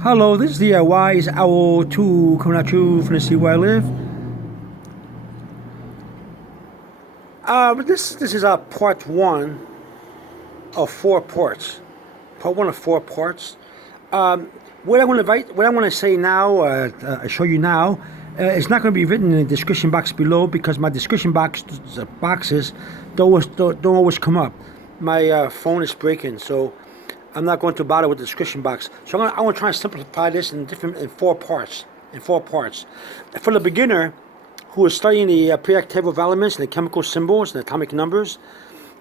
Hello, this is the Wise Owl 2 coming at you from the sea where I live. This is part one of four parts. Part one of four parts. What I want to say now, show you now, it's not going to be written in the description box below because my description boxes don't always come up. My phone is breaking, so I'm not going to bother with the description box. So I want to try and simplify this in four parts. For the beginner who is studying the periodic table of elements and the chemical symbols and atomic numbers,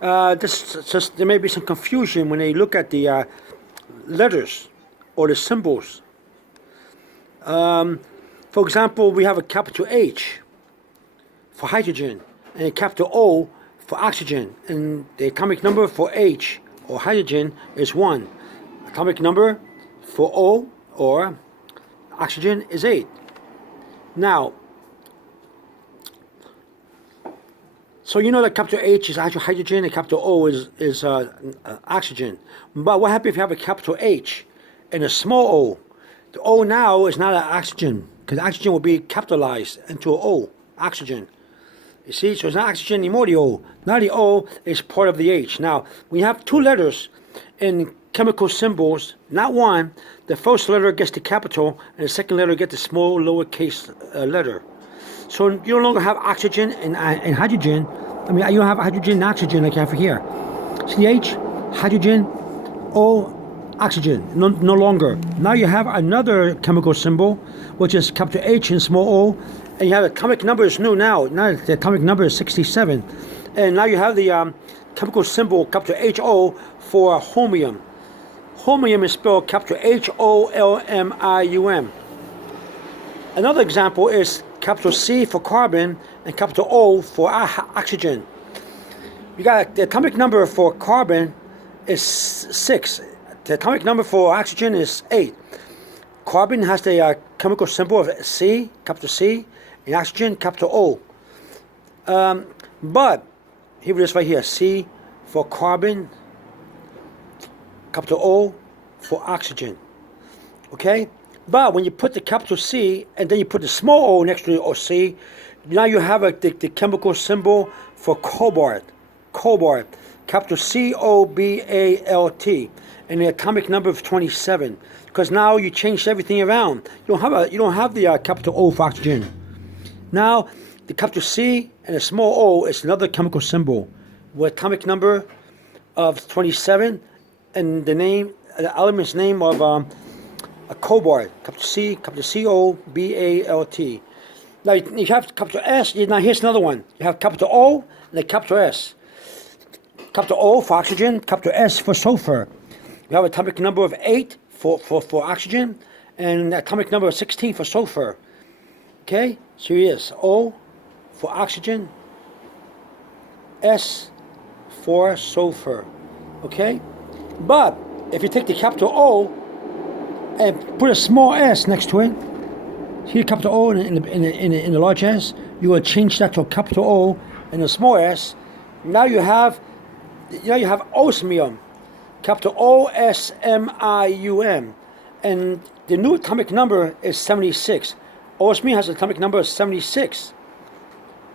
there may be some confusion when they look at the letters or the symbols. For example, we have a capital H for hydrogen and a capital O for oxygen, and the atomic number for H or hydrogen is 1. Atomic number for O or oxygen is 8. Now, so you know that capital H is actually hydrogen and capital O is oxygen. But what happens if you have a capital H and a small o? The O now is not an oxygen because oxygen will be capitalized into an O, oxygen. You see, so it's not oxygen anymore, the O. Now the O is part of the H. Now, when you have two letters in chemical symbols, not one, the first letter gets the capital and the second letter gets the small lowercase letter. So you no longer have oxygen and hydrogen. I mean, you don't have hydrogen and oxygen like you have here. See the H, hydrogen, O, oxygen, no longer. Now you have another chemical symbol, which is capital H and small o, and you have atomic numbers new now. Now the atomic number is 67. And now you have the chemical symbol, capital HO, for holmium. Holmium is spelled capital HOLMIUM. Another example is capital C for carbon and capital O for oxygen. You got the atomic number for carbon is 6. The atomic number for oxygen is 8. Carbon has the chemical symbol of C, capital C, and oxygen, capital O. But here it is right here, C for carbon, capital O for oxygen. Okay? But when you put the capital C and then you put the small o next to the C, now you have the chemical symbol for cobalt. Cobalt, capital COBALT, and the atomic number of 27. Because now you changed everything around. You don't have the capital O for oxygen. Now the capital C and the small o is another chemical symbol with atomic number of 27 and the element's name of a cobalt, capital C, capital COBALT. Now you have capital S. Now here's another one. You have capital O and a capital S. Capital O for oxygen, capital S for sulfur. You have atomic number of 8 for oxygen and atomic number of 16 for sulfur. Okay, so here is O for oxygen, S for sulfur. Okay, but if you take the capital O and put a small s next to it, here capital O in the large S, you will change that to a capital O and a small s. Now you have osmium, capital OSMIUM, and the new atomic number is 76. Osmium has an atomic number of 76.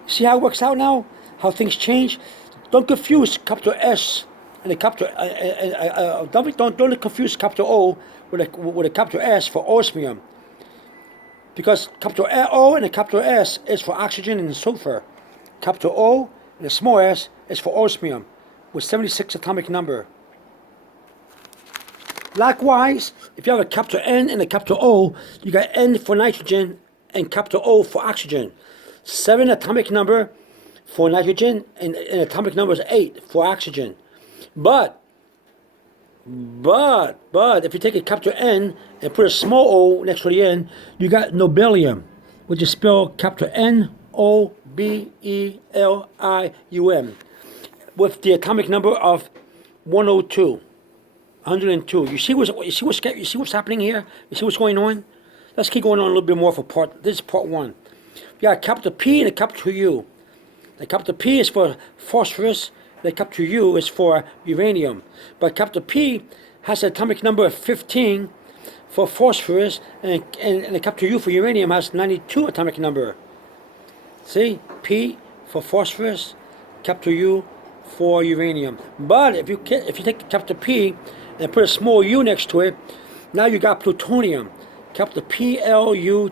See how it works out now? How things change? Don't confuse capital S and the capital. Don't confuse capital O with a capital S for osmium. Because capital O and a capital S is for oxygen and sulfur. Capital O and a small s is for osmium with 76 atomic number. Likewise, if you have a capital N and a capital O, you got N for nitrogen and capital O for oxygen. 7 atomic number for nitrogen and atomic number is 8 for oxygen. But if you take a capital N and put a small o next to the N, you got nobelium, which is spelled capital NOBELIUM, with the atomic number of 102. You see what's happening here? You see what's going on? Let's keep going on a little bit more for this is part one. You got a capital P and a capital U. The capital P is for phosphorus, the capital U is for uranium. But capital P has an atomic number of 15 for phosphorus, and the capital U for uranium has 92 atomic number. See, P for phosphorus, capital U for uranium. But if you take the capital P and put a small u next to it, now you got plutonium, capital Plutonium,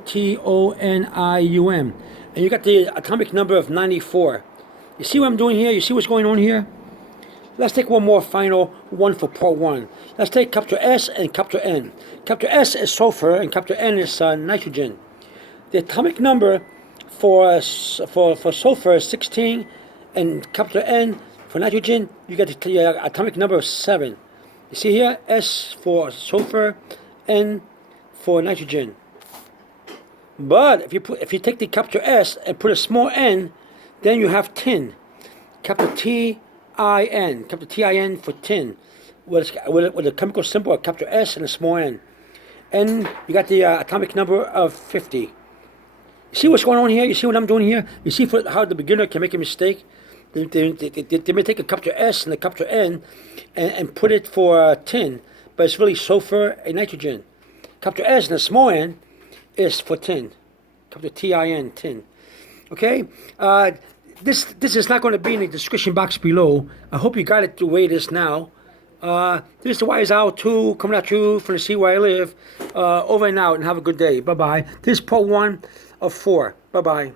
and you got the atomic number of 94. You see what I'm doing here? You see what's going on here? Let's take one more final one for part one. Let's take capital S and capital N. Capital S is sulfur and capital N is nitrogen. The atomic number for sulfur is 16, and capital N for nitrogen, you get the atomic number of 7. You see here, S for sulfur, N for nitrogen. But if you take the capital S and put a small n, then you have tin. Capital Tin, capital Tin for tin, with a chemical symbol of capital S and a small n. And you got the atomic number of 50. You see what's going on here? You see what I'm doing here? You see how the beginner can make a mistake? They may take a capital S and a capital N and put it for tin, but it's really sulfur and nitrogen. Capital S and a small n is for tin. Capital Tin, tin. Okay? This is not going to be in the description box below. I hope you got it the way it is now. This is the Wise Owl 2 coming at you from the sea where I live. Over and out, and have a good day. Bye-bye. This is part 1 of 4. Bye-bye.